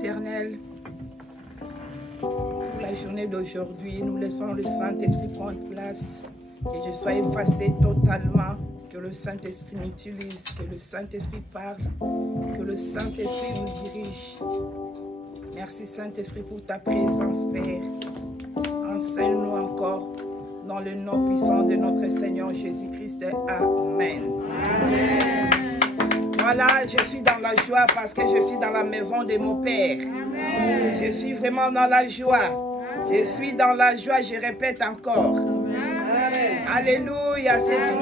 éternel, pour la journée d'aujourd'hui, nous laissons le Saint-Esprit prendre place, que je sois effacé totalement, que le Saint-Esprit m'utilise, que le Saint-Esprit parle, que le Saint-Esprit nous dirige. Merci Saint-Esprit pour ta présence, Père. Enseigne-nous encore dans le nom puissant de notre Seigneur Jésus-Christ. Amen. Amen. Voilà, je suis dans la joie parce que je suis dans la maison de mon Père. Amen. Je suis vraiment dans la joie. Je suis dans la joie, je répète encore. Amen. Alléluia, c'est une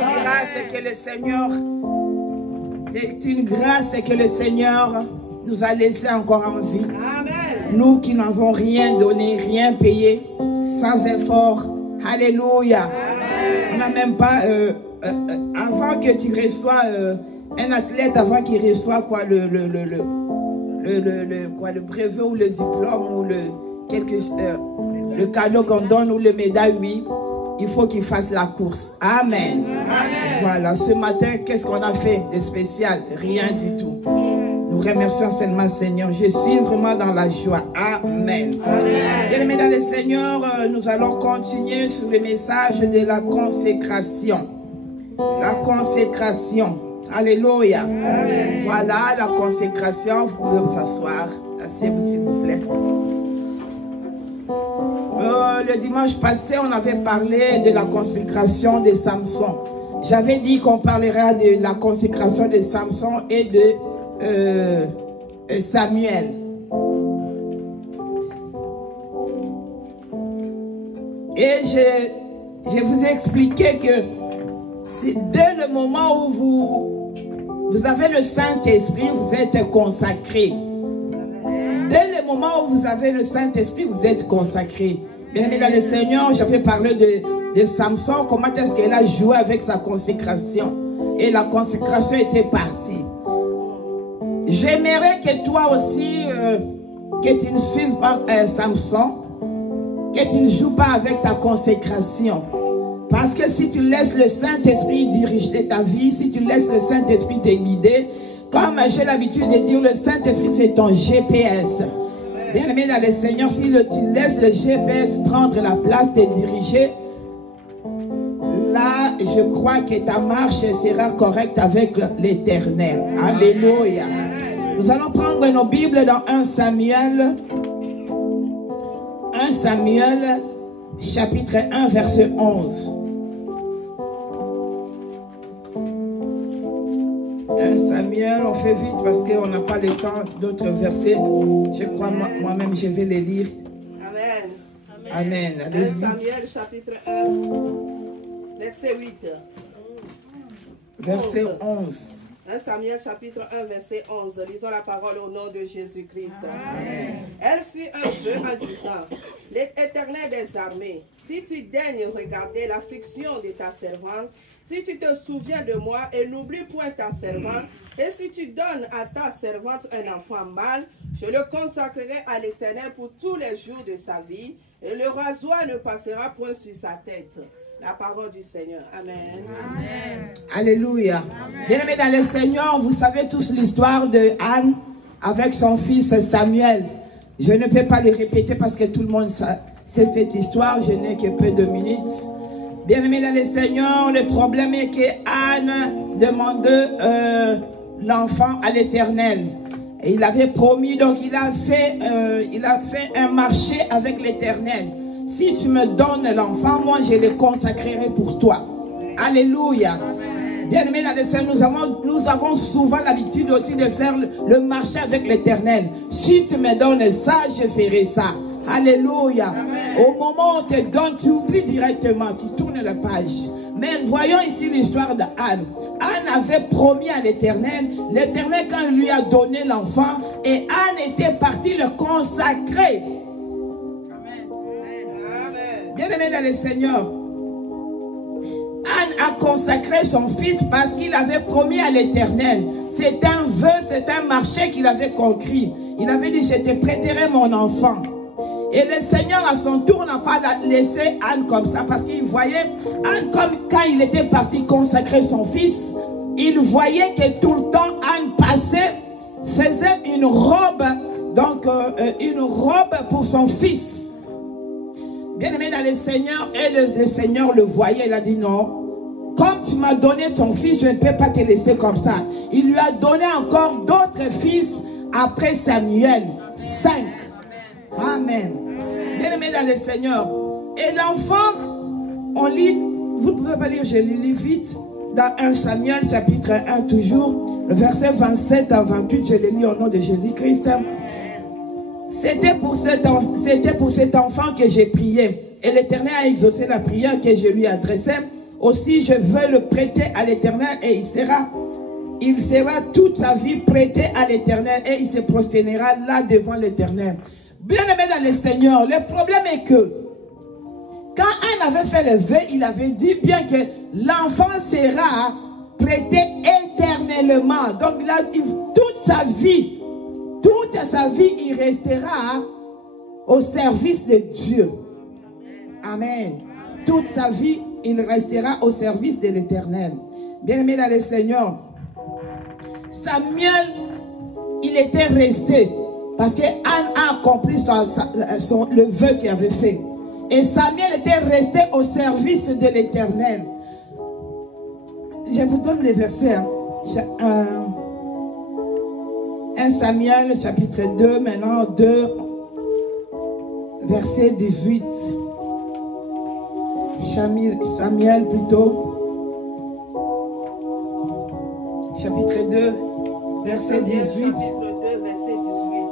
grâce que le Seigneur, nous a laissé encore en vie. Amen. Nous qui n'avons rien donné, rien payé, sans effort. Alléluia. Amen. On n'a même pas, avant que tu reçois, un athlète, avant qu'il reçoive quoi, le brevet ou le diplôme ou le cadeau qu'on donne ou le médaille, oui, il faut qu'il fasse la course. Amen. Amen. Voilà, ce matin, qu'est-ce qu'on a fait de spécial? Rien du tout. Nous remercions seulement Seigneur. Je suis vraiment dans la joie. Amen. Bien-aimés dans le Seigneur, nous allons continuer sur le message de la consécration. La consécration. Alléluia. Amen. Voilà la consécration. Vous pouvez vous asseoir. Asseyez-vous s'il vous plaît. Le dimanche passé, on avait parlé de la consécration de Samson. J'avais dit qu'on parlera de la consécration de Samson et de Samuel. Et je vous ai expliqué que c'est dès le moment où vous avez le Saint-Esprit, vous êtes consacré. Dès le moment où vous avez le Saint-Esprit, vous êtes consacré. Bien-aimé dans le Seigneur, j'avais parlé de Samson, comment est-ce qu'elle a joué avec sa consécration. Et la consécration était partie. J'aimerais que toi aussi, que tu ne suives pas Samson, que tu ne joues pas avec ta consécration. Parce que si tu laisses le Saint-Esprit diriger ta vie, si tu laisses le Saint-Esprit te guider, comme j'ai l'habitude de dire, le Saint-Esprit c'est ton GPS. Bien-aimé dans le Seigneur, si tu laisses le GPS prendre la place, te diriger, là, je crois que ta marche sera correcte avec l'Éternel. Alléluia. Nous allons prendre nos Bibles dans 1 Samuel. 1 Samuel, chapitre 1, verset 11. 1 Samuel, on fait vite parce qu'on n'a pas le temps d'autres versets. Je crois moi-même, je vais les lire. Amen. Amen. 1 Samuel, chapitre 1, verset 8. Verset 11. 1 Samuel chapitre 1 verset 11. Lisons la parole au nom de Jésus-Christ. Elle fit un vœu en disant: l'Éternel des armées, si tu daignes regarder l'affliction de ta servante, si tu te souviens de moi et n'oublie point ta servante, et si tu donnes à ta servante un enfant mâle, je le consacrerai à l'Éternel pour tous les jours de sa vie, et le rasoir ne passera point sur sa tête. La parole du Seigneur. Amen. Amen. Alléluia. Bien-aimés dans le Seigneur, vous savez tous l'histoire de Anne avec son fils Samuel. Je ne peux pas le répéter parce que tout le monde sait cette histoire. Je n'ai que peu de minutes. Bien-aimés dans le Seigneur, le problème est que Anne demandait l'enfant à l'Éternel. Et il avait promis, donc il a fait un marché avec l'Éternel. Si tu me donnes l'enfant, moi je le consacrerai pour toi. Alléluia. Bien-aimés dans le Seigneur, nous avons souvent l'habitude aussi de faire le marché avec l'Éternel. Si tu me donnes ça, je ferai ça. Alléluia. Au moment où on te donne, tu oublies directement, tu tournes la page. Mais voyons ici l'histoire d'Anne. Anne avait promis à l'Éternel. L'Éternel, quand il lui a donné l'enfant, et Anne était partie le consacrer. Bien-aimé dans le Seigneur, Anne a consacré son fils parce qu'il avait promis à l'Éternel. C'est un vœu, c'est un marché qu'il avait conclu. Il avait dit: je te prêterai mon enfant. Et le Seigneur à son tour n'a pas laissé Anne comme ça, parce qu'il voyait Anne comme quand il était parti consacrer son fils. Il voyait que tout le temps Anne passait, faisait une robe donc une robe pour son fils. Bien-aimé dans le Seigneur, et le Seigneur le voyait, il a dit non, comme tu m'as donné ton fils, je ne peux pas te laisser comme ça. Il lui a donné encore d'autres fils après Samuel, 5. Amen. Bien-aimé dans le Seigneur. Et l'enfant, on lit, vous ne pouvez pas lire, je lis vite, dans 1 Samuel chapitre 1 toujours, le verset 27 à 28, je le lis au nom de Jésus-Christ. C'était pour cet enfant que j'ai prié. Et l'Éternel a exaucé la prière que je lui adressais. Aussi, je veux le prêter à l'Éternel et il sera toute sa vie prêté à l'Éternel et il se prosternera là devant l'Éternel. Bien-aimé dans le Seigneur, le problème est que quand Anne avait fait le vœu, il avait dit bien que l'enfant sera prêté éternellement. Donc là, toute sa vie, il restera au service de Dieu. Amen. Toute sa vie, il restera au service de l'Éternel. Bien-aimé dans le Seigneur, Samuel, il était resté parce que Anne a accompli le vœu qu'il avait fait. Et Samuel était resté au service de l'Éternel. Je vous donne les versets. 1 Samuel chapitre 2, maintenant 2, verset 18. Samuel plutôt. Chapitre 2, verset 18. Chapitre 2, verset 18.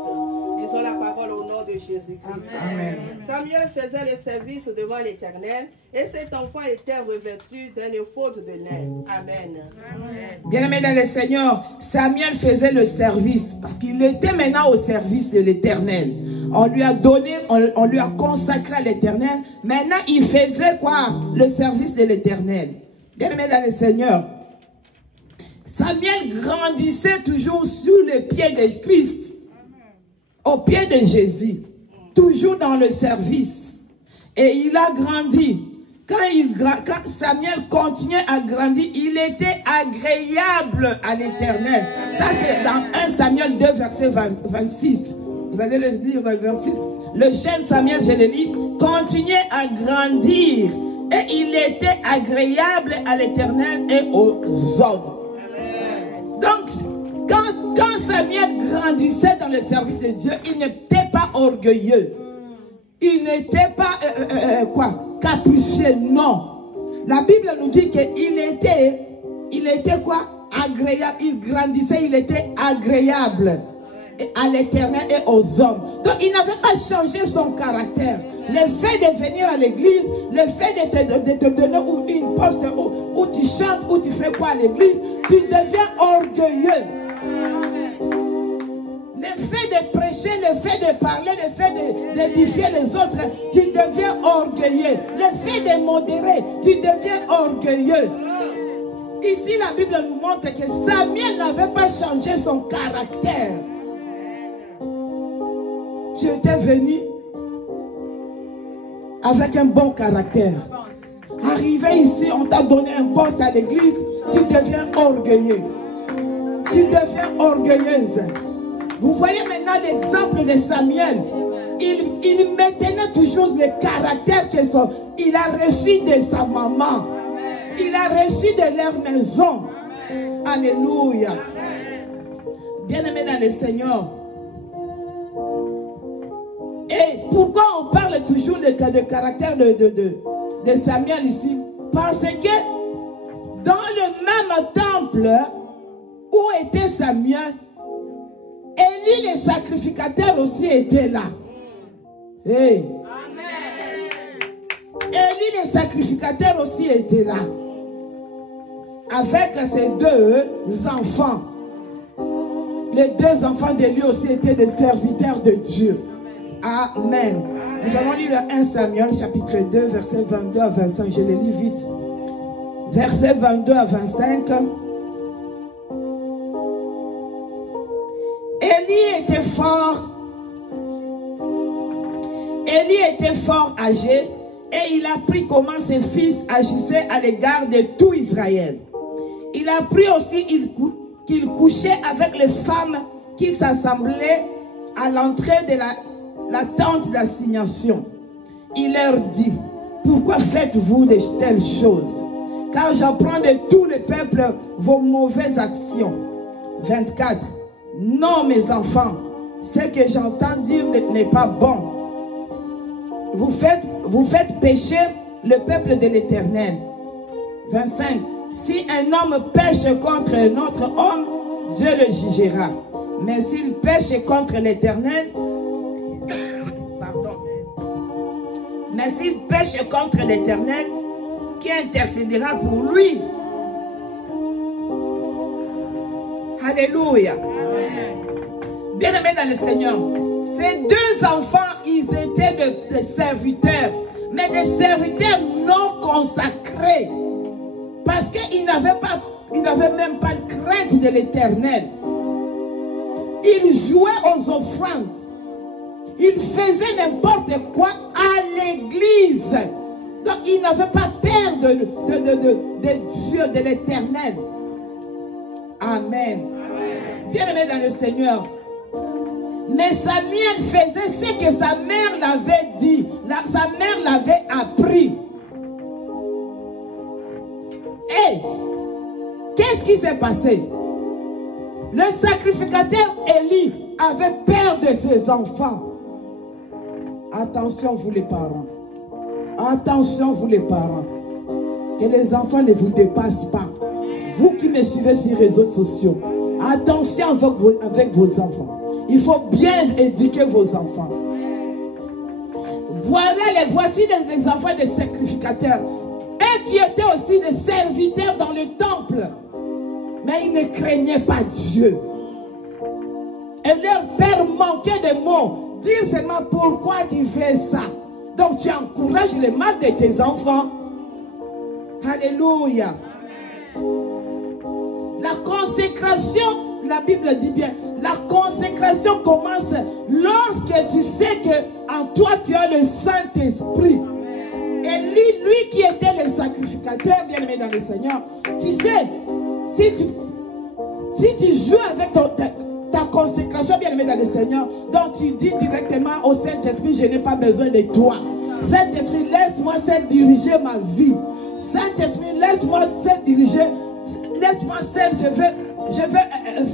Lisons la parole au nom de Jésus-Christ. Amen. Samuel faisait le service devant l'Éternel et cet enfant était revêtu d'un éphod de lin. Amen. Bien-aimé dans le Seigneur, Samuel faisait le service parce qu'il était maintenant au service de l'Éternel. On lui a donné, on lui a consacré à l'Éternel. Maintenant, il faisait quoi? Le service de l'Éternel. Bien-aimé dans le Seigneur, Samuel grandissait toujours sous les pieds de Christ, au pied de Jésus, toujours dans le service. Et il a grandi. Quand Samuel continuait à grandir, il était agréable à l'Éternel. Ça, c'est dans 1 Samuel 2, verset 26. Vous allez le lire dans le verset 6. Le jeune Samuel, je le lis, continuait à grandir. Et il était agréable à l'Éternel et aux hommes. Donc, quand Samuel grandissait dans le service de Dieu, il n'était pas orgueilleux. Il n'était pas, capricieux, non. La Bible nous dit qu'il était quoi? Agréable. Il grandissait, il était agréable à l'Éternel et aux hommes. Donc, il n'avait pas changé son caractère. Le fait de venir à l'église, le fait de te donner une poste où tu chantes, où tu fais quoi à l'église, tu deviens orgueilleux. Le fait de prêcher, le fait de parler, le fait d'édifier les autres, tu deviens orgueilleux. Le fait de modérer, tu deviens orgueilleux. Ici, la Bible nous montre que Samuel n'avait pas changé son caractère. Tu étais venu avec un bon caractère. Arrivé ici, on t'a donné un poste à l'église, tu deviens orgueilleux. Tu deviens orgueilleuse. Vous voyez maintenant l'exemple de Samuel. Il maintenait toujours le caractère qu'il a reçu de sa maman. Il a reçu de leur maison. Alléluia. Bien-aimé dans le Seigneur. Et pourquoi on parle toujours de caractère de Samuel ici? Parce que dans le même temple où était Samuel, Élie le sacrificateur aussi était là. Hey. Élie le sacrificateur aussi était là. Avec ses deux enfants. Les deux enfants de lui aussi étaient des serviteurs de Dieu. Amen. Nous allons lire 1 Samuel chapitre 2 verset 22 à 25. Je le lis vite. Verset 22 à 25. Élie était fort âgé et il a appris comment ses fils agissaient à l'égard de tout Israël. Il a appris aussi qu'il couchait avec les femmes qui s'assemblaient à l'entrée de la tente d'assignation, il leur dit, pourquoi faites-vous de telles choses? Car j'apprends de tout le peuple vos mauvaises actions. 24. Non, mes enfants, ce que j'entends dire n'est pas bon. Vous faites pécher le peuple de l'Éternel. 25. Si un homme pêche contre un autre homme, Dieu le jugera. Mais s'il pêche contre l'Éternel, mais s'il pêche contre l'Éternel, qui intercédera pour lui? Alléluia. Bien-aimés dans le Seigneur, ces deux enfants, ils étaient des serviteurs, mais des serviteurs non consacrés, parce qu'ils n'avaient même pas de crainte de l'Éternel. Ils jouaient aux offrandes. Ils faisaient n'importe quoi à l'église. Donc ils n'avaient pas peur de Dieu, de l'Éternel. Amen. Bien-aimé dans le Seigneur. Mais Samuel faisait ce que sa mère l'avait dit. Sa mère l'avait appris. Hey, qu'est-ce qui s'est passé? Le sacrificateur Élie avait peur de ses enfants. Attention vous les parents. Attention vous les parents. Que les enfants ne vous dépassent pas. Vous qui me suivez sur les réseaux sociaux. Attention avec vos enfants. Il faut bien éduquer vos enfants. Voici les enfants des sacrificateurs. Eux qui étaient aussi des serviteurs dans le temple. Mais ils ne craignaient pas Dieu. Et leur père manquait de mots. Dire seulement pourquoi tu fais ça. Donc tu encourages le mal de tes enfants. Alléluia. La consécration, la Bible dit bien, la consécration commence lorsque tu sais que en toi tu as le Saint-Esprit. Et lui qui était le sacrificateur, bien aimé dans le Seigneur, tu sais, si tu joues avec ta consécration, bien aimé dans le Seigneur, donc tu dis directement au Saint-Esprit, je n'ai pas besoin de toi. Saint-Esprit, laisse-moi seul diriger ma vie. Saint-Esprit, laisse-moi seul diriger. Laisse-moi seul, je veux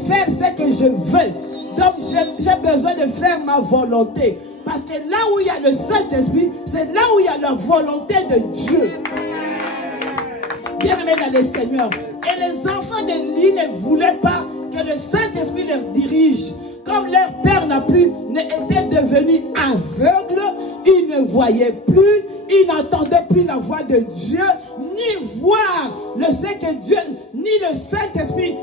faire ce que je veux. Donc j'ai besoin de faire ma volonté. Parce que là où il y a le Saint-Esprit, c'est là où il y a la volonté de Dieu. Bien-aimés dans le Seigneur. Et les enfants d'Élie ne voulaient pas que le Saint-Esprit leur dirige. Comme leur père était devenu aveugle, ils ne voyaient plus, ils n'entendaient plus la voix de Dieu, ni voir le ce que Dieu, ni le Saint-Esprit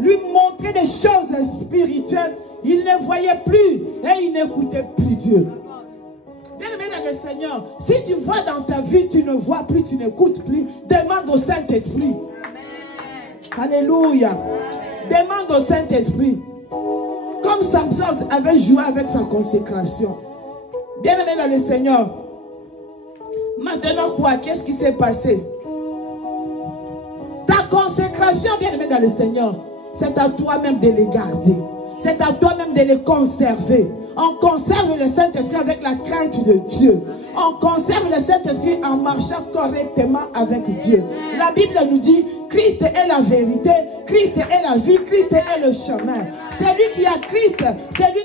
lui montrer des choses spirituelles. Ils ne voyaient plus et ils n'écoutaient plus Dieu. Bien-aimé dans le Seigneur, si tu vois dans ta vie, tu ne vois plus, tu n'écoutes plus, demande au Saint-Esprit. Alléluia. Demande au Saint-Esprit. Comme Samson avait joué avec sa consécration. Bien-aimé dans le Seigneur. Maintenant quoi? Qu'est-ce qui s'est passé? Ta consécration, bien-aimé dans le Seigneur, c'est à toi-même de les garder. C'est à toi-même de les conserver. On conserve le Saint-Esprit avec la crainte de Dieu. On conserve le Saint-Esprit en marchant correctement avec Dieu. La Bible nous dit, Christ est la vérité, Christ est la vie, Christ est le chemin. Celui qui a Christ, celui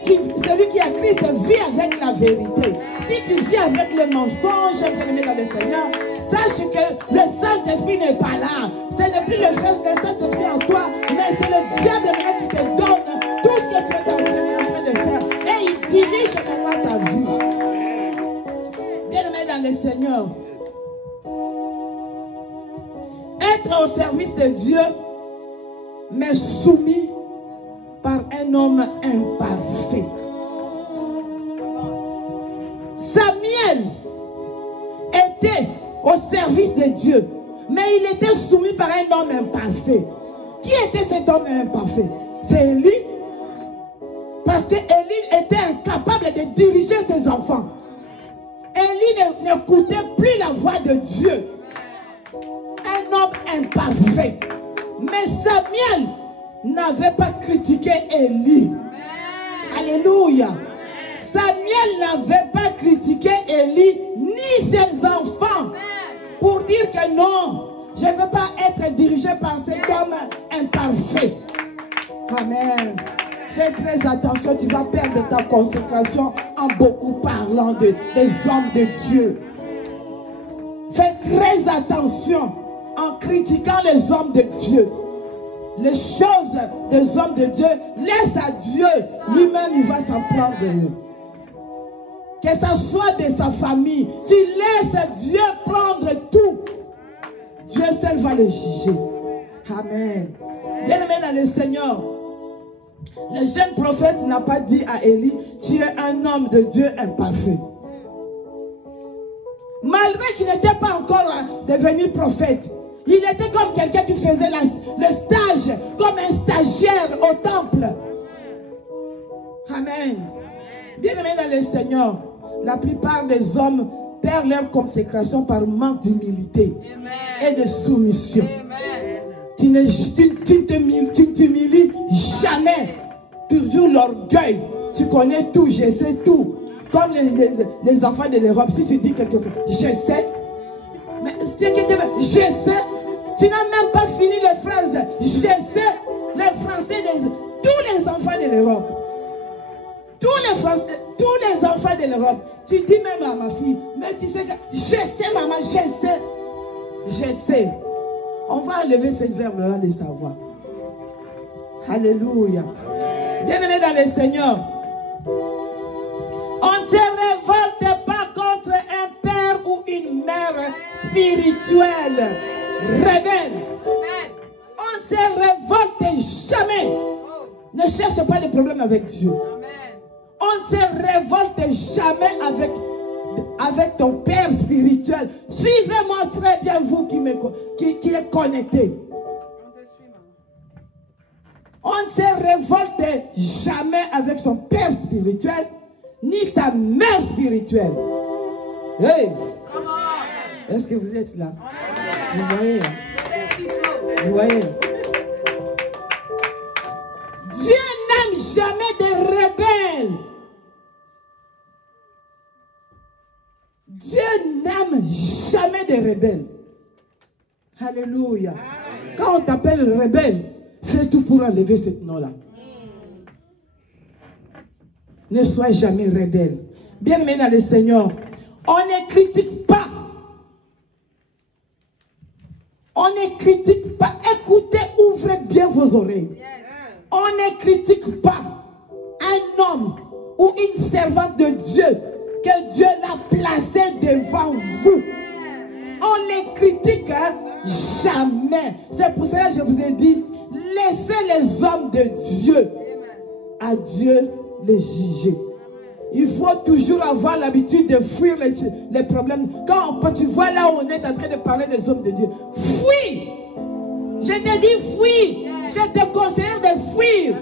qui a Christ vit avec la vérité. Si tu vis avec le mensonge, bien-aimé dans le Seigneur, sache que le Saint-Esprit n'est pas là. Ce n'est plus le Saint-Esprit en toi, mais c'est le diable qui te donne tout ce que tu es en train de faire. Et il dirige maintenant ta vie. Bien-aimé dans le Seigneur, être au service de Dieu, mais soumis par un homme imparfait. Samuel était au service de Dieu, mais il était soumis par un homme imparfait. Qui était cet homme imparfait? C'est Élie. Parce que Élie était incapable de diriger ses enfants. Élie n'écoutait plus la voix de Dieu. Un homme imparfait. Mais Samuel n'avait pas critiqué Élie. Alléluia. Samuel n'avait pas critiqué Élie ni ses enfants pour dire que non, je ne veux pas être dirigé par cet homme imparfait. Amen. Fais très attention, tu vas perdre ta consécration en beaucoup parlant des hommes de Dieu. Fais très attention en critiquant les hommes de Dieu. Les choses des hommes de Dieu, laisse à Dieu. Lui-même, il va s'en prendre d'eux. Que ça soit de sa famille, tu laisses Dieu prendre tout. Dieu seul va le juger. Amen. Bien-aimé dans le Seigneur, le jeune prophète n'a pas dit à Élie, tu es un homme de Dieu imparfait. Malgré qu'il n'était pas encore devenu prophète, il était comme quelqu'un qui faisait le stage, comme un stagiaire au temple. Amen. Bien-aimé dans le Seigneur, la plupart des hommes perdent leur consécration par manque d'humilité et de soumission. Tu ne t'humilies jamais. Toujours l'orgueil. Tu connais tout, je sais tout. Comme les enfants de l'Europe, si tu dis quelque chose, je sais. Mais je sais. Tu n'as même pas fini les phrases. Je sais. Les Français, tous les enfants de l'Europe. Tous les enfants de l'Europe. Tu dis même à ma fille, mais tu sais que je sais maman, je sais. Je sais. On va enlever cette verbe-là de savoir. Alléluia. Bien-aimé dans le Seigneur, on ne se révolte pas contre un père ou une mère spirituelle rebelle. On ne se révolte jamais. Ne cherche pas de problème avec Dieu. On ne se révolte jamais avec ton père spirituel. Suivez-moi très bien, vous qui êtes connectés. On ne se révolte jamais avec son père spirituel, ni sa mère spirituelle. Hey! Est-ce que vous êtes là? Vous voyez? Vous voyez? Dieu n'aime jamais des rebelles. Dieu n'aime jamais des rebelles. Alléluia. Quand on t'appelle rebelle, fais tout pour enlever ce nom-là. Ne sois jamais rebelle. Bien-aimé dans le Seigneur, on ne critique pas. On ne critique pas. Écoutez, ouvrez bien vos oreilles. On ne critique pas un homme ou une servante de Dieu que Dieu l'a placé devant vous. On les critique jamais. C'est pour cela que je vous ai dit, laissez les hommes de Dieu à Dieu les juger. Il faut toujours avoir l'habitude de fuir les problèmes. Quand tu vois là où on est en train de parler des hommes de Dieu, fuis. Je te dis fuis. Je te conseille de fuir.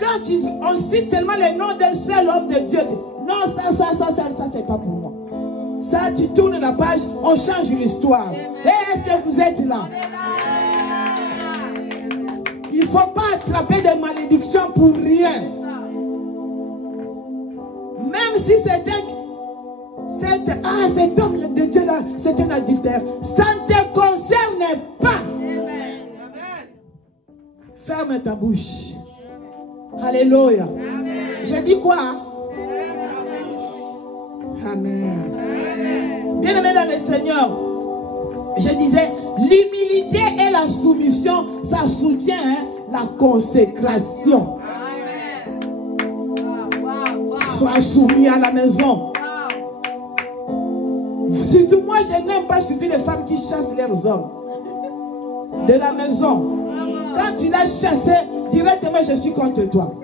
Quand on cite seulement le nom d'un seul homme de Dieu, non, ça c'est pas pour moi. Ça, tu tournes la page, on change l'histoire. Et est-ce que vous êtes là? Il ne faut pas attraper des malédictions pour rien. Même si cet homme de Dieu là, c'est un adultère, ça ne te concerne pas. Ferme ta bouche. Alléluia. J'ai dit quoi? Amen. Bien-aimé dans le Seigneur, je disais, l'humilité et la soumission, ça soutient la consécration. Sois soumis à la maison. Surtout moi, je n'aime pas surtout les femmes qui chassent leurs hommes de la maison. Quand tu l'as chassé, directement je suis contre toi.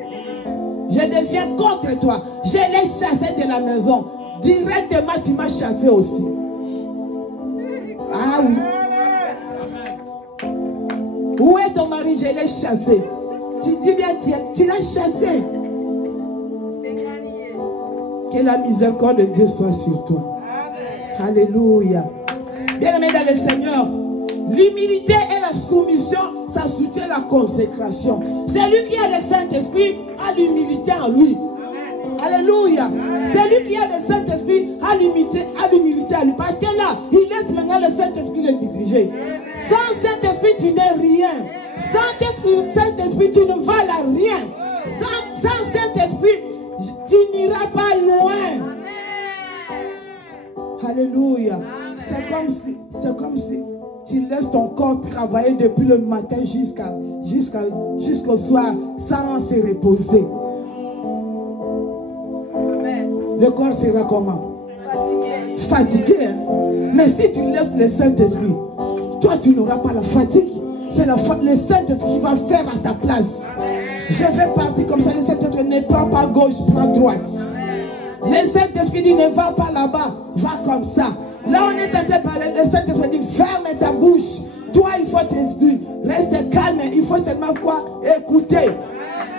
Je deviens contre toi. Je l'ai chassé de la maison. Directement tu m'as chassé aussi. Ah oui. Où est ton mari? Je l'ai chassé. Tu dis bien, tu l'as chassé. Que la miséricorde de Dieu soit sur toi. Alléluia. Bien-aimé dans le Seigneur, l'humilité et la soumission, ça ça soutient la consécration. Celui qui a le Saint-Esprit a l'humilité en lui. Alléluia. Celui qui a le Saint-Esprit a l'humilité en lui. Parce que là, il laisse maintenant le Saint-Esprit le diriger. Sans Saint-Esprit, tu n'es rien. Sans Saint-Esprit, tu ne vales à rien. Sans Saint-Esprit, tu n'iras pas loin. Alléluia. C'est comme si tu laisses ton corps travailler depuis le matin jusqu'au soir sans se reposer. Le corps sera comment? Fatigué. Hein? Mais si tu laisses le Saint-Esprit, toi tu n'auras pas la fatigue. C'est le Saint-Esprit qui va faire à ta place. Je vais partir comme ça. Le Saint-Esprit ne prend pas gauche, prend droite. Le Saint-Esprit dit ne va pas là-bas, va comme ça. Là on est en train de parler, le Saint-Esprit dit ferme ta bouche. Toi il faut t'exclure, reste calme, il faut seulement quoi? Écouter.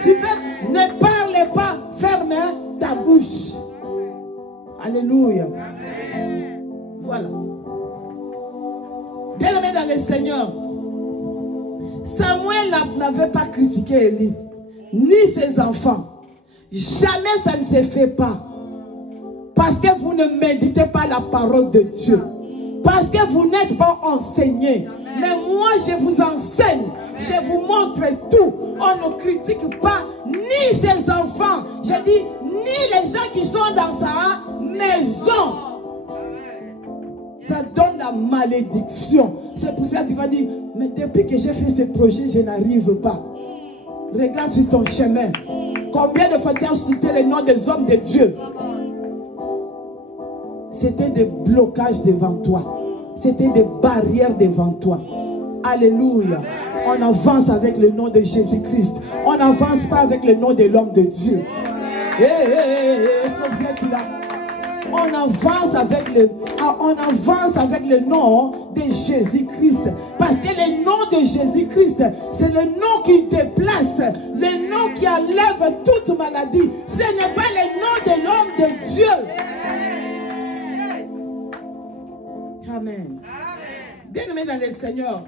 Tu veux, ne parle pas, ferme ta bouche. Alléluia. Voilà. Bien-aimé dans le Seigneur, Samuel n'avait pas critiqué Élie, ni ses enfants. Jamais ça ne se fait pas. Parce que vous ne méditez pas la parole de Dieu. Parce que vous n'êtes pas enseigné. Mais moi je vous enseigne. Je vous montre tout. On ne critique pas ni ses enfants. Je dis ni les gens qui sont dans sa maison. Ça donne la malédiction. C'est pour ça que tu vas dire, mais depuis que j'ai fait ce projet, je n'arrive pas. Regarde sur ton chemin. Combien de fois tu as cité le nom des hommes de Dieu? C'était des blocages devant toi. C'était des barrières devant toi. Alléluia. On avance avec le nom de Jésus-Christ. On n'avance pas avec le nom de l'homme de Dieu. Est-ce que vous êtes là? On avance avec le nom de Jésus-Christ. Parce que le nom de Jésus-Christ, c'est le nom qui déplace, le nom qui enlève toute maladie. Ce n'est pas le nom de l'homme de Dieu. Amen. Bien-aimés dans le Seigneur,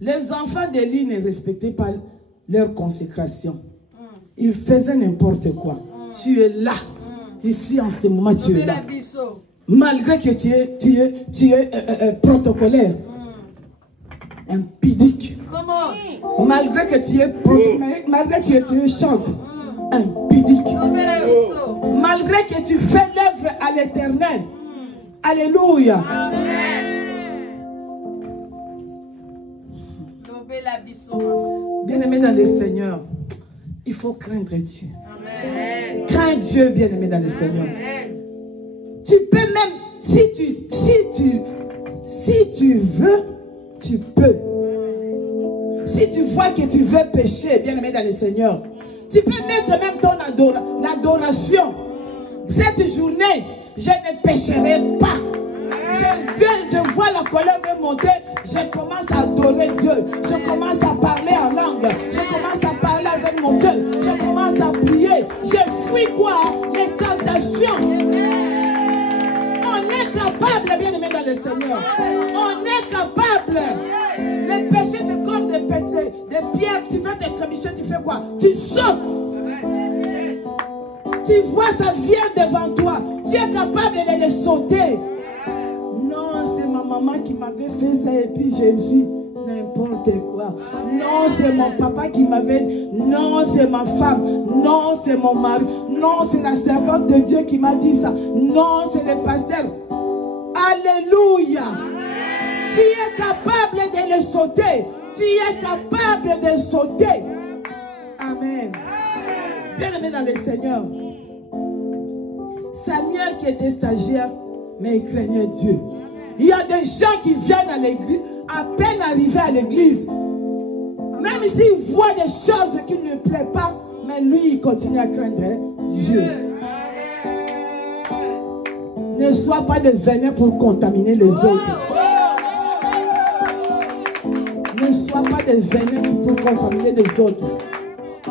les enfants d'Élie ne respectaient pas leur consécration. Ils faisaient n'importe quoi. Tu es là. Ici, en ce moment, tu es là. Malgré que tu es protocolaire. Impudique. Malgré que tu es protocolaire. Malgré que tu chantes. Impudique. Malgré que tu fais l'œuvre à l'Éternel. Alléluia. Bien-aimé dans le Seigneur, il faut craindre Dieu. Crains Dieu, bien-aimé dans le Seigneur. Tu peux même, si tu veux, tu peux. Si tu vois que tu veux pécher, bien-aimé dans le Seigneur, tu peux mettre même ton adoration. Cette journée, je ne pécherai pas. Je vois la colère me monter. Je commence à adorer Dieu. Je commence à parler en langue. Je commence à parler avec mon cœur. Je commence à prier. Je fuis quoi? Les tentations. On est capable, bien aimé dans le Seigneur. On est capable. Les péchés, c'est comme des pierres. Tu fais des commissions, tu fais quoi? Tu sautes. Tu vois, ça vient devant toi. Tu es capable de les sauter. Non, c'est ma maman qui m'avait fait ça et puis je suis n'importe quoi. Non, c'est mon papa qui m'avait... Non, c'est ma femme. Non, c'est mon mari. Non, c'est la servante de Dieu qui m'a dit ça. Non, c'est le pasteur. Alléluia. Tu es capable de le sauter. Tu es capable de sauter. Amen. Bien-aimé dans le Seigneur. Samuel qui était stagiaire, mais il craignait Dieu. Il y a des gens qui viennent à l'église, à peine arrivés à l'église, même s'ils voient des choses qui ne lui plaisent pas, mais lui, il continue à craindre Dieu. Ne sois pas de venin pour contaminer les autres. Ne sois pas de venin pour contaminer les autres.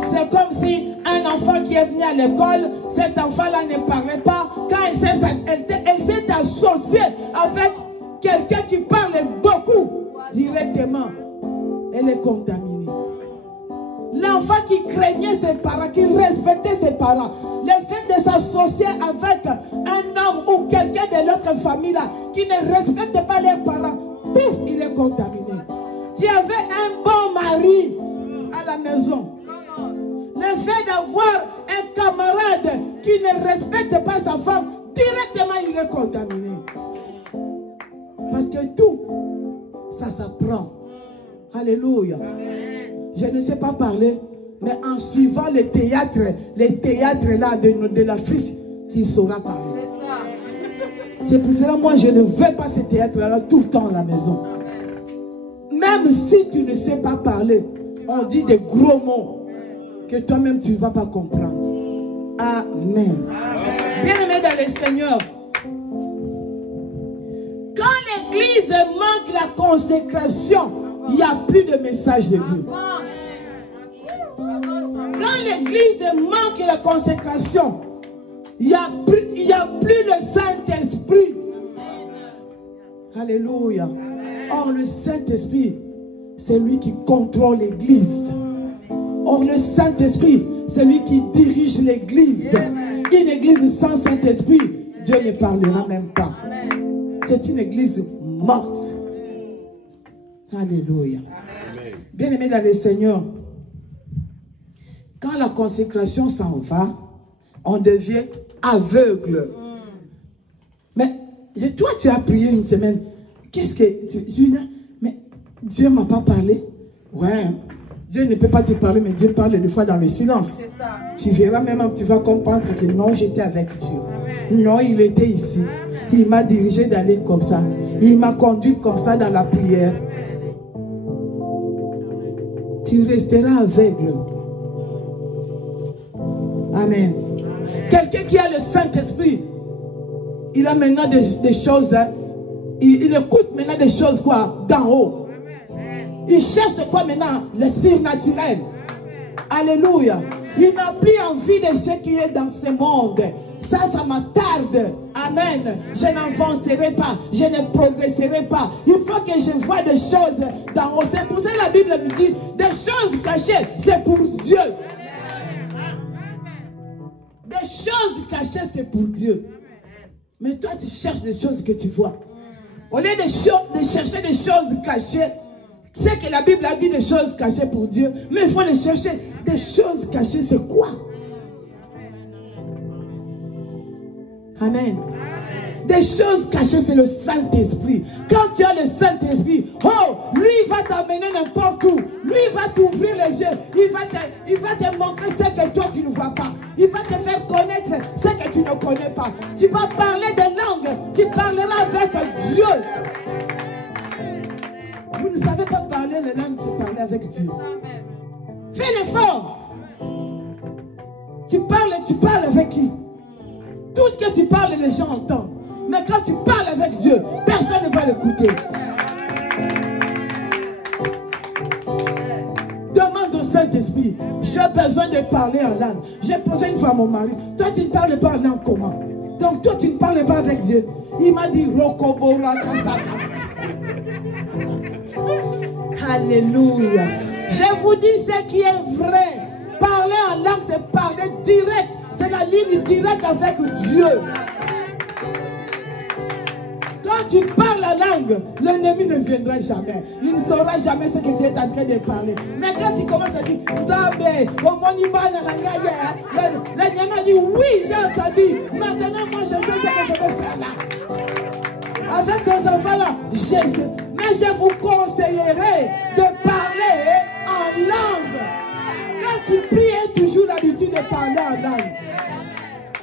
C'est comme si un enfant qui est venu à l'école, cet enfant-là ne parlait pas. Quand elle s'est associée avec quelqu'un qui parle beaucoup directement. elle est contaminée. L'enfant qui craignait ses parents, qui respectait ses parents, le fait de s'associer avec un homme ou quelqu'un de l'autre famille là, qui ne respecte pas leurs parents, pouf, il est contaminé. Tu avais un bon mari à la maison. Le fait d'avoir un camarade qui ne respecte pas sa femme, directement il est contaminé. Parce que tout, ça s'apprend. Alléluia. Je ne sais pas parler, mais en suivant les théâtres là de l'Afrique, tu sauras parler. C'est pour cela moi je ne veux pas ces théâtres là tout le temps à la maison. Même si tu ne sais pas parler, on dit des gros mots que toi-même tu ne vas pas comprendre. Amen. Bien-aimés dans le Seigneur, quand l'église manque la consécration, il n'y a plus de message de Dieu. Quand l'église manque la consécration, il n'y a plus le Saint-Esprit. Alléluia. Or, le Saint-Esprit, c'est lui qui contrôle l'église. Or, le Saint-Esprit, c'est lui qui dirige l'église. Une église sans Saint-Esprit, Dieu ne parlera même pas. C'est une église morte. Alléluia. Bien-aimés dans le Seigneur, quand la consécration s'en va, on devient aveugle. Mais toi, tu as prié une semaine. Qu'est-ce que tu dis? Mais Dieu ne m'a pas parlé. Ouais. Dieu ne peut pas te parler, mais Dieu parle des fois dans le silence. Tu verras même, tu vas comprendre que non, j'étais avec Dieu. Amen. Non, il était ici. Il m'a dirigé d'aller comme ça. Il m'a conduit comme ça dans la prière. Tu resteras aveugle. Amen. Quelqu'un qui a le Saint-Esprit, il a maintenant des choses, hein, il écoute maintenant des choses quoi, d'en haut. Il cherche quoi maintenant? Le surnaturel. Alléluia. Il n'a plus envie de ce qui est dans ce monde. Ça m'attarde. Amen. Je n'avancerai pas. Je ne progresserai pas. Il faut que je vois des choses d'en haut. C'est pour ça que la Bible me dit, des choses cachées, c'est pour Dieu. Des choses cachées, c'est pour Dieu. Mais toi, tu cherches des choses que tu vois. Au lieu de chercher des choses cachées, c'est que la Bible a dit des choses cachées pour Dieu, mais il faut les chercher. Des choses cachées, c'est quoi? Amen. Des choses cachées, c'est le Saint-Esprit. Quand tu as le Saint-Esprit, oh, lui, il va t'amener n'importe où. Lui, il va t'ouvrir les yeux. Il va te montrer ce que toi, tu ne vois pas. Il va te faire connaître ce que tu ne connais pas. Tu vas parler des langues. Tu parleras avec Dieu. Vous ne savez pas parler les langues, c'est parler avec Dieu. Fais l'effort. Tu parles avec qui? Tout ce que tu parles, les gens entendent. Mais quand tu parles avec Dieu, personne ne va l'écouter. Demande au Saint-Esprit, j'ai besoin de parler en langue. J'ai posé une fois à mon mari, toi tu ne parles pas en langue comment? Donc toi tu ne parles pas avec Dieu. Il m'a dit, Rokobora Kasaka. Alléluia. Je vous dis ce qui est vrai. Parler en langue, c'est parler direct. C'est la ligne directe avec Dieu. Quand tu parles la langue, l'ennemi ne viendra jamais. Il ne saura jamais ce que tu es en train de parler. Mais quand tu commences à dire, l'ennemi dit, oui, j'ai entendu. Maintenant, moi, je sais ce que je vais faire là. Avec ces enfants-là, je sais. Mais je vous conseillerais de parler en langue. Quand tu pries, tu as toujours l'habitude de parler en langue.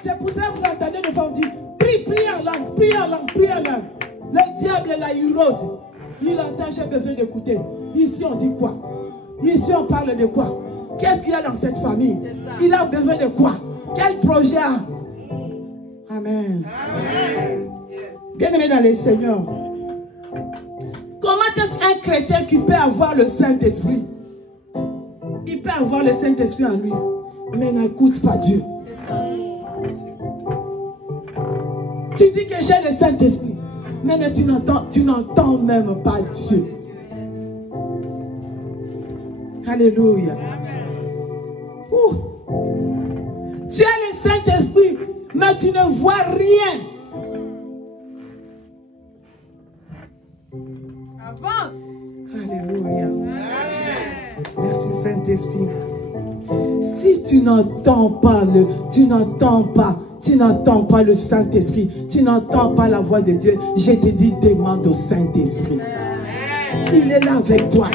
C'est pour ça que vous entendez des fois on dit, prie en langue, prie en langue, prie en langue. Le diable là, il rôde. Il entend, j'ai besoin d'écouter. Ici on dit quoi? Ici on parle de quoi? Qu'est-ce qu'il y a dans cette famille? Il a besoin de quoi? Quel projet a? Amen. Bien-aimé dans le Seigneur, comment est-ce qu'un chrétien qui peut avoir le Saint-Esprit? Il peut avoir le Saint-Esprit en lui, mais n'écoute pas Dieu. Tu dis que j'ai le Saint-Esprit, mais tu n'entends même pas Dieu. Alléluia. Tu as le Saint-Esprit, mais tu ne vois rien. Avance. Alléluia. Merci Saint-Esprit. Si tu n'entends pas le Saint-Esprit, tu n'entends pas la voix de Dieu, je te dis, demande au Saint-Esprit. Il est là avec toi.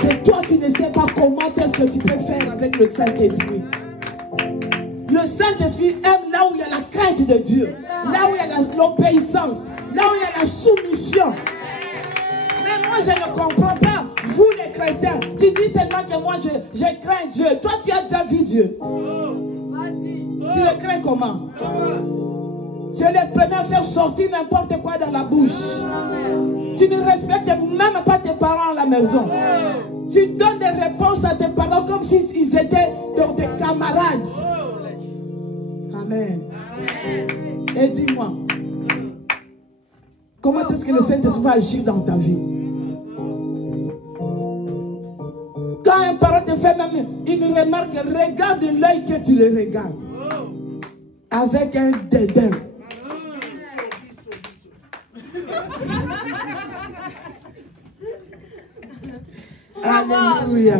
C'est toi qui ne sais pas comment est-ce que tu peux faire avec le Saint-Esprit. Le Saint-Esprit aime là où il y a la crainte de Dieu, là où il y a l'obéissance, là où il y a la soumission. Mais moi je ne comprends pas, vous les chrétiens, tu dis tellement que moi je crains Dieu. Toi tu as déjà vu Dieu. Tu le crains comment? Tu es le premier à faire sortir n'importe quoi dans la bouche. Tu ne respectes même pas tes parents à la maison. Tu donnes des réponses à tes parents comme s'ils étaient tes camarades. Amen. Et dis-moi, comment est-ce que le Saint-Esprit va agir dans ta vie? Quand un parent te fait même une remarque, regarde l'œil que tu le regardes. Avec un dédain. Alléluia.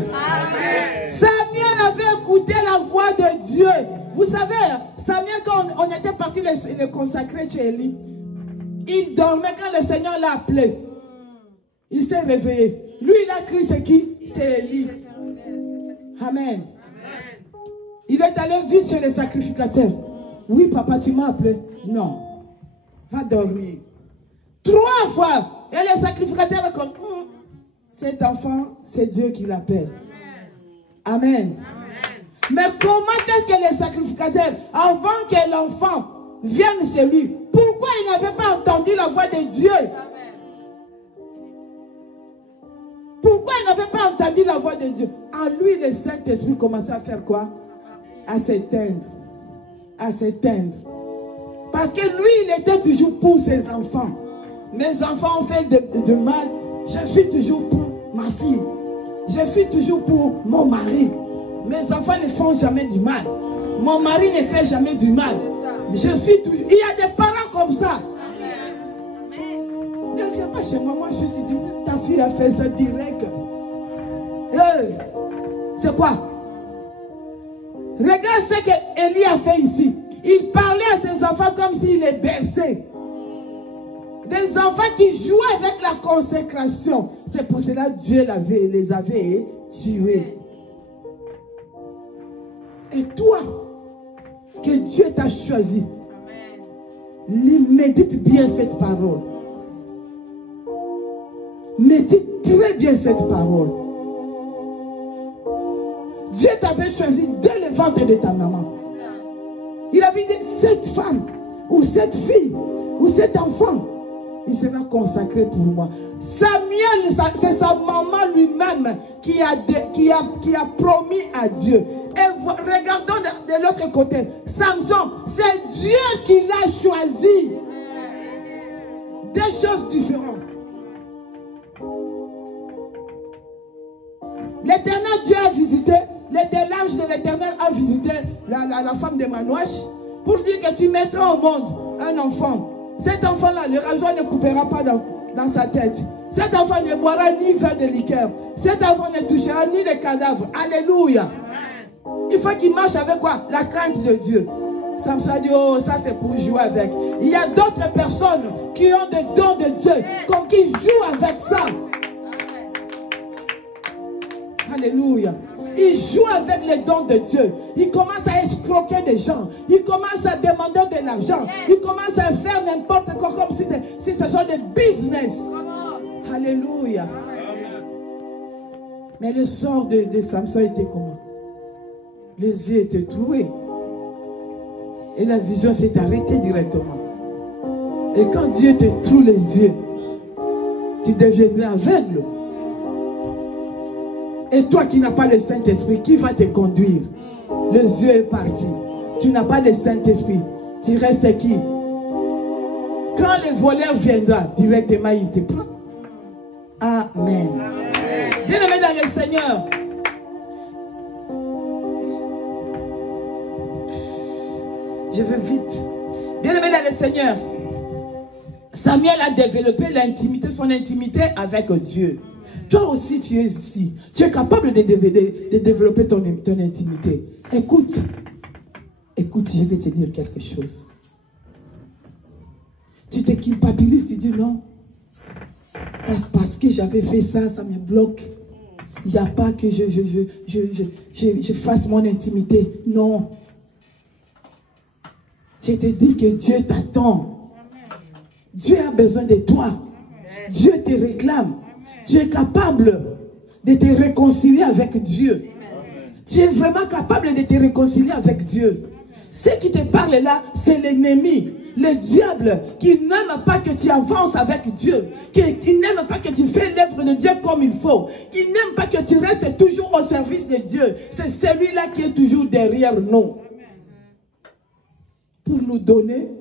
Samuel avait écouté la voix de Dieu. Vous savez, Samuel, quand on était parti le consacrer chez Élie, il dormait quand le Seigneur l'a appelé. Il s'est réveillé. Lui, il a crié, c'est qui? C'est Élie. Amen. Il est allé vite chez les sacrificateurs. Oui, papa, tu m'as appelé. Non. Va dormir. 3 fois. Et les sacrificateurs sont comme, cet enfant, c'est Dieu qui l'appelle. Amen. Amen. Mais comment est-ce que les sacrificateurs, avant que l'enfant vienne chez lui, pourquoi il n'avait pas entendu la voix de Dieu? Pourquoi il n'avait pas entendu la voix de Dieu? En lui, le Saint-Esprit commençait à faire quoi? À s'éteindre. À s'éteindre. Parce que lui, il était toujours pour ses enfants. Mes enfants ont fait de mal. Je suis toujours pour ma fille. Je suis toujours pour mon mari. Mes enfants ne font jamais du mal. Mon mari ne fait jamais du mal. Je suis toujours... Il y a des parents comme ça. Ne viens pas chez moi. Moi, je te dis, ta fille a fait ça direct. Hey, c'est quoi? Regarde ce que Élie a fait ici. Il parlait à ses enfants comme s'il les berçait. Des enfants qui jouaient avec la consécration. C'est pour cela que Dieu les avait tués. Et toi, que Dieu t'a choisi, médite bien cette parole. Médite très bien cette parole. Dieu t'avait choisi dès le ventre de ta maman. Il avait dit, cette femme, ou cette fille, ou cet enfant, il sera consacré pour moi. Samuel, c'est sa maman lui-même qui a promis à Dieu. Et regardons de l'autre côté. Samson, c'est Dieu qui l'a choisi. Des choses différentes. L'Éternel Dieu a visité, l'ange de l'Éternel a visité la femme de Manouach pour dire que tu mettras au monde un enfant. Cet enfant-là, le rasoir ne coupera pas dans sa tête. Cet enfant ne boira ni vin de liqueur. Cet enfant ne touchera ni les cadavres. Alléluia. Il faut qu'il marche avec quoi? La crainte de Dieu. Samson dit, oh, ça c'est pour jouer avec. Il y a d'autres personnes qui ont des dons de Dieu, comme qui jouent avec ça. Alléluia. Il joue avec les dons de Dieu. Il commence à escroquer des gens. Il commence à demander de l'argent. Il commence à faire n'importe quoi comme si ce sont des business. Alléluia. Mais le sort de Samson était comment? Les yeux étaient troués. Et la vision s'est arrêtée directement. Et quand Dieu te troue les yeux, tu deviendras aveugle. Et toi qui n'as pas le Saint-Esprit, qui va te conduire? Les yeux est parti. Tu n'as pas le Saint-Esprit. Tu restes qui? Quand le voleur viendra, directement il te prend. Amen. Bien-aimé dans le Seigneur, Je vais vite. Bien-aimé dans le Seigneur, Samuel a développé l'intimité, son intimité avec Dieu. Toi aussi, tu es ici. Tu es capable de développer ton intimité. Écoute, je vais te dire quelque chose. Tu te culpabilises, tu dis non. Parce que j'avais fait ça, ça me bloque. Il n'y a pas que je fasse mon intimité. Non. Je te dis que Dieu t'attend. Dieu a besoin de toi. Dieu te réclame. Tu es capable de te réconcilier avec Dieu. Tu es vraiment capable de te réconcilier avec Dieu. Ce qui te parle là, c'est l'ennemi. Le diable qui n'aime pas que tu avances avec Dieu, qui n'aime pas que tu fais l'œuvre de Dieu comme il faut, qui n'aime pas que tu restes toujours au service de Dieu. C'est celui-là qui est toujours derrière nous. Pour nous donner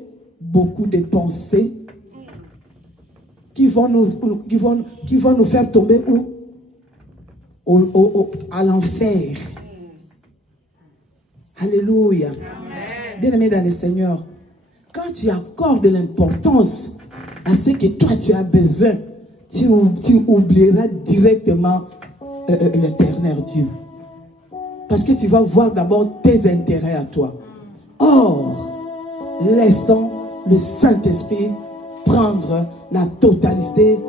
beaucoup de pensées qui vont nous faire tomber où? À l'enfer. Alléluia. Bien-aimé dans le Seigneur, quand tu accordes de l'importance à ce que toi tu as besoin, tu oublieras directement l'éternel Dieu. Parce que tu vas voir d'abord tes intérêts à toi. Or, laissons le Saint-Esprit prendre la totalité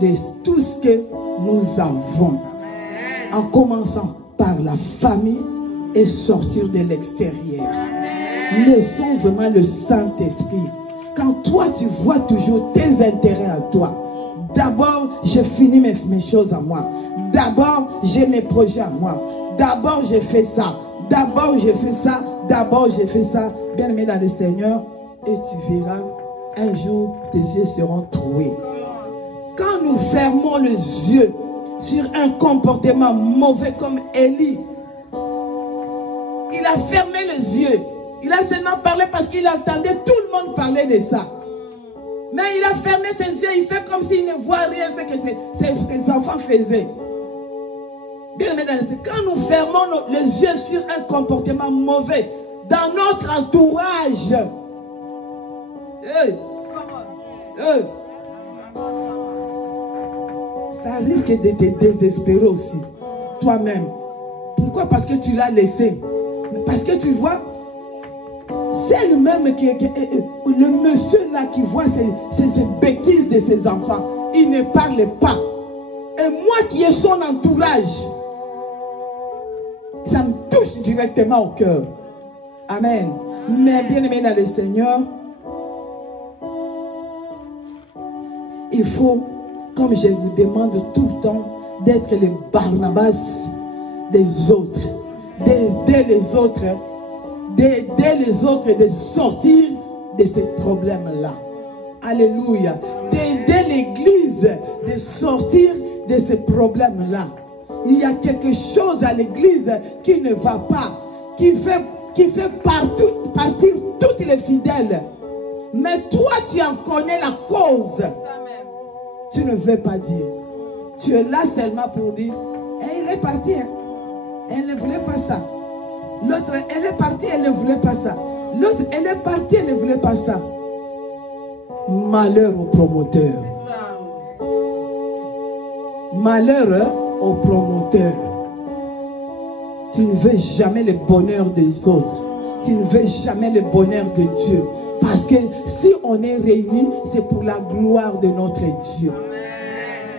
de tout ce que nous avons. En commençant par la famille et sortir de l'extérieur. Laissons vraiment le Saint-Esprit. Quand toi tu vois toujours tes intérêts à toi, d'abord je finis mes choses à moi, d'abord j'ai mes projets à moi, d'abord je fais ça, d'abord je fais ça, d'abord je fais ça. Bien aimé dans le Seigneur, et tu verras, un jour tes yeux seront troués. Quand nous fermons les yeux sur un comportement mauvais comme Élie, il a fermé les yeux. Il a seulement parlé parce qu'il entendait tout le monde parler de ça. Mais il a fermé ses yeux, il fait comme s'il ne voit rien ce que ses enfants faisaient. Bien aimé, quand nous fermons les yeux sur un comportement mauvais dans notre entourage, ça risque de te désespérer aussi, toi-même. Pourquoi? Parce que tu l'as laissé. Parce que tu vois, c'est le même le monsieur là qui voit ces bêtises de ses enfants. Il ne parle pas. Et moi qui ai son entourage, ça me touche directement au cœur. Amen. Mais bien aimé dans le Seigneur, il faut, comme je vous demande tout le temps, d'être les Barnabas des autres. D'aider les autres. D'aider les autres de sortir de ces problèmes-là. Alléluia. D'aider l'église de sortir de ces problèmes-là. Il y a quelque chose à l'église qui ne va pas, qui fait partir toutes les fidèles. Mais toi, tu en connais la cause. Tu ne veux pas dire. Tu es là seulement pour dire, hey, il est parti. Hein? Elle ne voulait pas ça. L'autre, elle est partie, elle ne voulait pas ça. L'autre, elle est partie, elle ne voulait pas ça. Malheur au promoteur. Malheur au promoteur. Tu ne veux jamais le bonheur des autres. Tu ne veux jamais le bonheur de Dieu. Parce que si on est réunis, c'est pour la gloire de notre Dieu.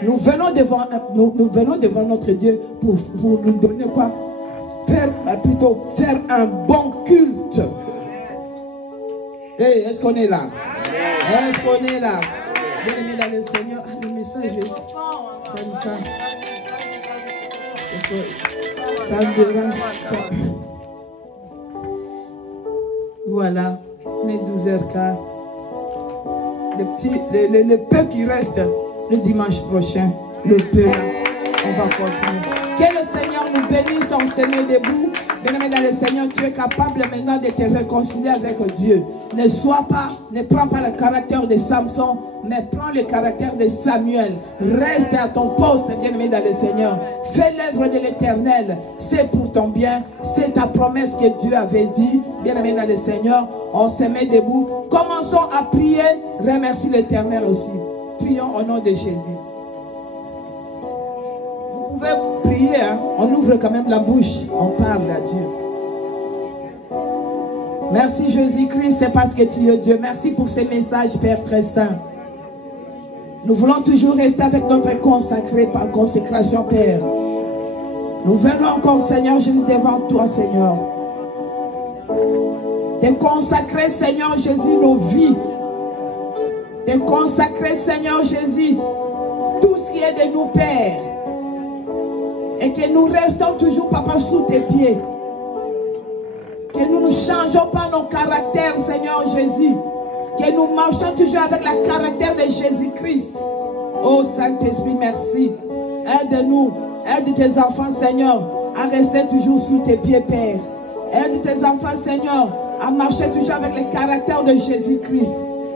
Nous venons devant notre Dieu pour nous donner quoi? Faire un bon culte. Hey, est-ce qu'on est là? Est-ce qu'on est là? Bien-aimé dans le Seigneur, le message ça me dérange. Voilà, on est 12h15. Le peu qui reste le dimanche prochain, le peu là, on va continuer. Que le Seigneur nous bénisse, on se met debout. Bien-aimé dans le Seigneur, tu es capable maintenant de te réconcilier avec Dieu. Ne prends pas le caractère de Samson, mais prends le caractère de Samuel. Reste à ton poste, bien-aimé dans le Seigneur. Fais l'œuvre de l'Éternel. C'est pour ton bien. C'est ta promesse que Dieu avait dit. Bien-aimé dans le Seigneur, on se met debout. Commençons à prier. Remercie l'Éternel aussi. Prions au nom de Jésus. Vous pouvez prier, hein? On ouvre quand même la bouche. On parle à Dieu. Merci Jésus-Christ, c'est parce que tu es Dieu. Merci pour ces messages, Père très saint. Nous voulons toujours rester avec notre consacré par consécration, Père. Nous venons encore, Seigneur Jésus, devant toi, Seigneur. De consacrer, Seigneur Jésus, nos vies. De consacrer, Seigneur Jésus, tout ce qui est de nous, Père. Et que nous restons toujours, Papa, sous tes pieds. Que nous ne changeons pas nos caractères, Seigneur Jésus. Que nous marchons toujours avec le caractère de Jésus-Christ. Oh Saint-Esprit, merci. Aide-nous. Aide tes enfants, Seigneur, à rester toujours sous tes pieds, Père. Aide tes enfants, Seigneur, à marcher toujours avec le caractère de Jésus-Christ.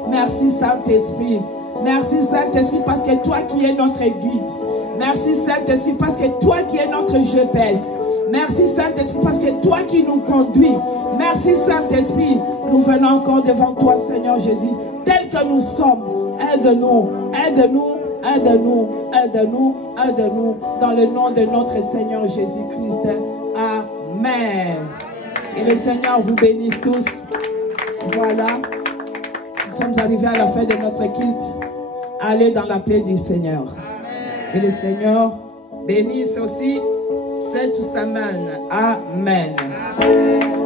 Merci, Saint-Esprit. Merci, Saint-Esprit, parce que toi qui es notre guide. Merci, Saint-Esprit, parce que toi qui es notre GPS. Merci, Saint-Esprit, parce que toi qui nous conduis. Merci, Saint-Esprit. Nous venons encore devant toi, Seigneur Jésus, tel que nous sommes. Aide-nous, aide-nous, aide-nous, aide-nous, aide-nous, dans le nom de notre Seigneur Jésus-Christ. Amen. Et le Seigneur vous bénisse tous. Voilà. Nous sommes arrivés à la fin de notre culte. Allez dans la paix du Seigneur. Amen. Et le Seigneur bénisse aussi cette semaine. Amen. Amen.